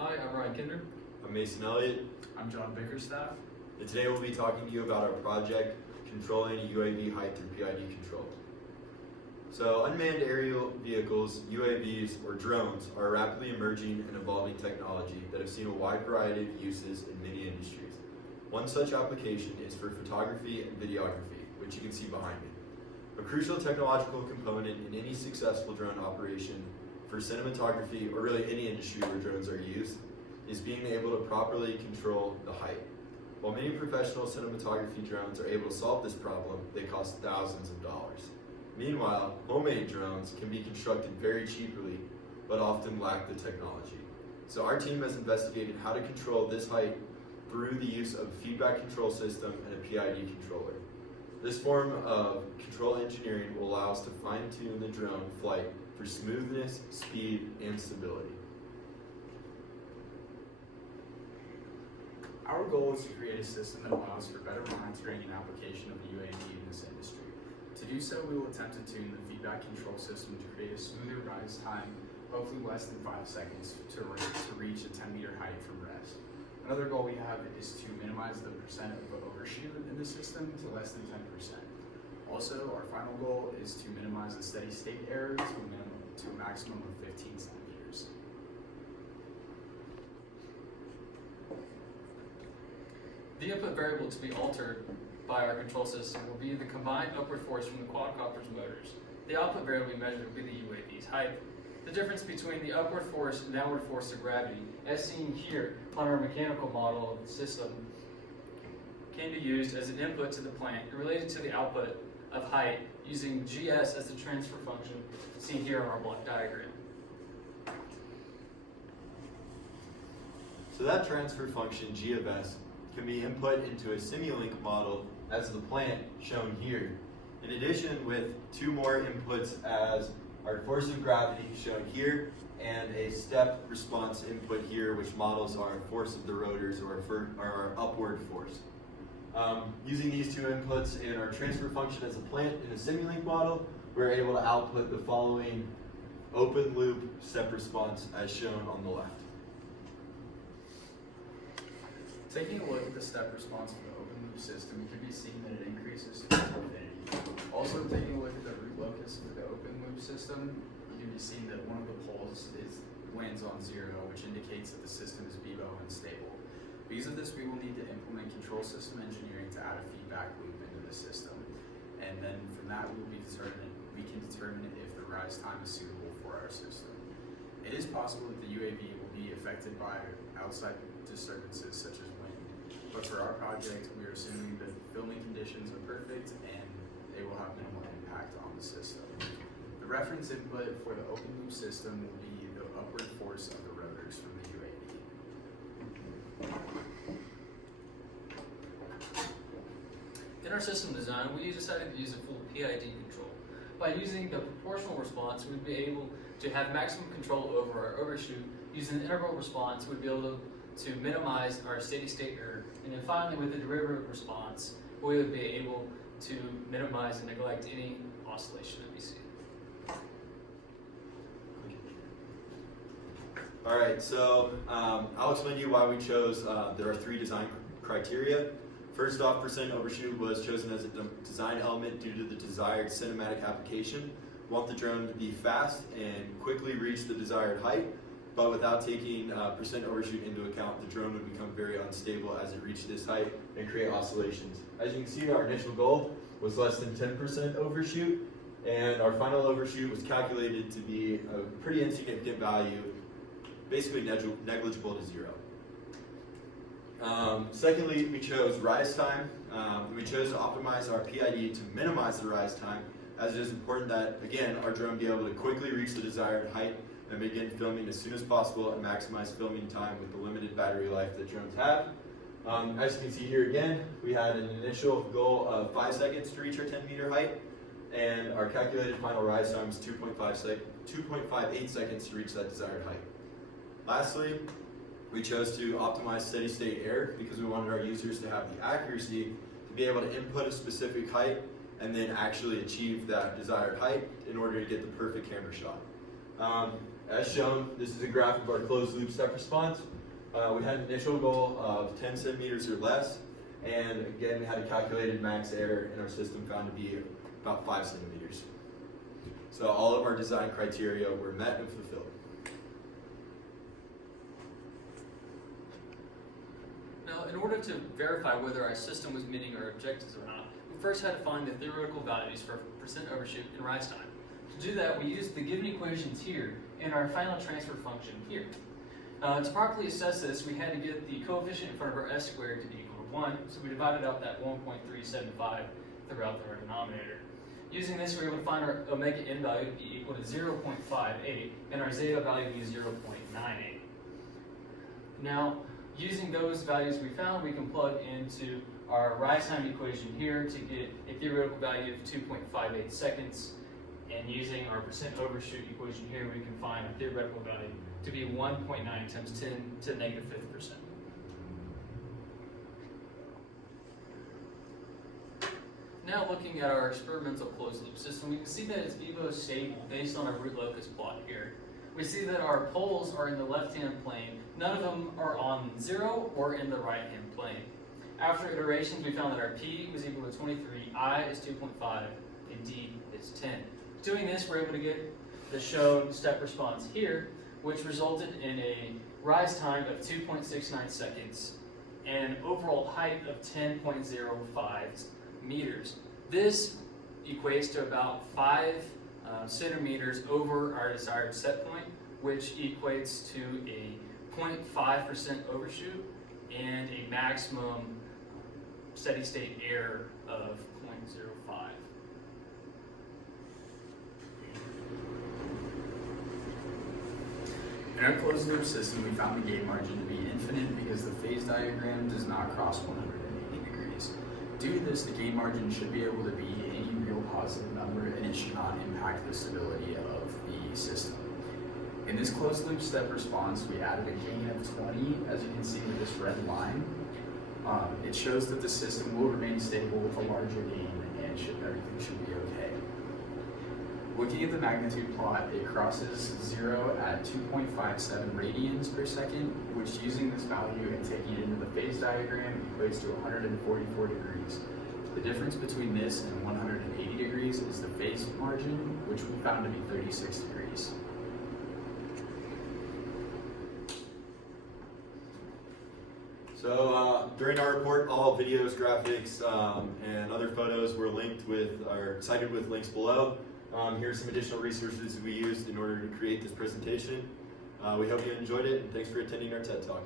Hi, I'm Ryan Kinder. I'm Mason Elliott. I'm John Bickerstaff. And today we'll be talking to you about our project, Controlling UAV Height Through PID Control. So unmanned aerial vehicles, UAVs, or drones are a rapidly emerging and evolving technology that have seen a wide variety of uses in many industries. One such application is for photography and videography, which you can see behind me. A crucial technological component in any successful drone operation for cinematography, or really any industry where drones are used, is being able to properly control the height. While many professional cinematography drones are able to solve this problem, they cost thousands of dollars. Meanwhile, homemade drones can be constructed very cheaply, but often lack the technology. So our team has investigated how to control this height through the use of a feedback control system and a PID controller. This form of control engineering will allow us to fine-tune the drone flight for smoothness, speed, and stability. Our goal is to create a system that allows for better monitoring and application of the UAV in this industry. To do so, we will attempt to tune the feedback control system to create a smoother rise time, hopefully less than 5 seconds, to reach a 10-meter height from rest. Another goal we have is to minimize the percent of overshoot in the system to less than 10%. Also, our final goal is to minimize the steady state error to a maximum of 15 centimeters. The input variable to be altered by our control system will be the combined upward force from the quadcopter's motors. The output variable we measure will be the UAV's height. The difference between the upward force and downward force of gravity, as seen here on our mechanical model of the system, can be used as an input to the plant and related to the output of height using GS as the transfer function seen here on our block diagram. So that transfer function, G of S, can be input into a Simulink model as the plant shown here. In addition, with two more inputs as our force of gravity shown here and a step response input here, which models our force of the rotors or our upward force. Using these two inputs and our transfer function as a plant in a Simulink model, we're able to output the following open loop step response as shown on the left. Taking a look at the step response for the open loop system, it can be seen that it increases to infinity. Also, taking a look at the root locus for the open loop system, you can be seen that one of the poles lands on 0, which indicates that the system is BEVO unstable. Because of this, we will need to implement control system engineering to add a feedback loop into the system. And then from that, we can determine if the rise time is suitable for our system. It is possible that the UAV will be affected by outside disturbances such as wind, but for our project, we are assuming that filming conditions are perfect and they will have minimal impact on the system. The reference input for the open loop system will be the upward force of the rotors from the UAV. In our system design, we decided to use a full PID control. By using the proportional response, we'd be able to have maximum control over our overshoot. Using the integral response, we'd be able to minimize our steady state error. And then finally, with the derivative response, we would be able to minimize and neglect any oscillation that we see. All right, so I'll explain to you why we chose, there are 3 design criteria. First off, percent overshoot was chosen as a design element due to the desired cinematic application. We want the drone to be fast and quickly reach the desired height, but without taking percent overshoot into account, the drone would become very unstable as it reached this height and create oscillations. As you can see, our initial goal was less than 10% overshoot, and our final overshoot was calculated to be a pretty insignificant value, basically negligible to 0. Secondly, we chose rise time. We chose to optimize our PID to minimize the rise time, as it is important that, again, our drone be able to quickly reach the desired height and begin filming as soon as possible and maximize filming time with the limited battery life that drones have. As you can see here again, we had an initial goal of 5 seconds to reach our 10-meter height, and our calculated final rise time is 2.58 seconds to reach that desired height. Lastly, we chose to optimize steady state error because we wanted our users to have the accuracy to be able to input a specific height and then actually achieve that desired height in order to get the perfect camera shot. As shown, this is a graph of our closed loop step response. We had an initial goal of 10 centimeters or less, and again, we had a calculated max error in our system found to be about 5 centimeters. So all of our design criteria were met and fulfilled. Now, in order to verify whether our system was meeting our objectives or not, we first had to find the theoretical values for percent overshoot and rise time. To do that, we used the given equations here and our final transfer function here. To properly assess this, we had to get the coefficient in front of our s squared to be equal to 1, so we divided out that 1.375 throughout our denominator. Using this, we were able to find our omega n value to be equal to 0.58 and our zeta value to be 0.98. Now, using those values we found, we can plug into our rise time equation here to get a theoretical value of 2.58 seconds. And using our percent overshoot equation here, we can find a theoretical value to be 1.9 times 10 to the negative fifth percent. Now looking at our experimental closed loop system, we can see that it's evo stable based on our root locus plot here. We see that our poles are in the left-hand plane. None of them are on 0 or in the right-hand plane. After iterations, we found that our P was equal to 23, I is 2.5, and D is 10. Doing this, we're able to get the shown step response here, which resulted in a rise time of 2.69 seconds and an overall height of 10.05 meters. This equates to about 5 centimeters over our desired set point, which equates to a 0.5% overshoot and a maximum steady state error of 0.05. In our closed loop system, we found the gain margin to be infinite because the phase diagram does not cross 180 degrees. Due to this, the gain margin should be able to be any real positive number, and it should not impact the stability of the system. In this closed loop step response, we added a gain of 20, as you can see with this red line. It shows that the system will remain stable with a larger gain, and everything should be okay. Looking at the magnitude plot, it crosses 0 at 2.57 radians per second, which using this value and taking it into the phase diagram equates to 144 degrees. The difference between this and 180 degrees is the phase margin, which we found to be 36 degrees. So during our report, all videos, graphics, and other photos were cited with links below. Here's some additional resources we used in order to create this presentation. We hope you enjoyed it, and thanks for attending our TED Talk.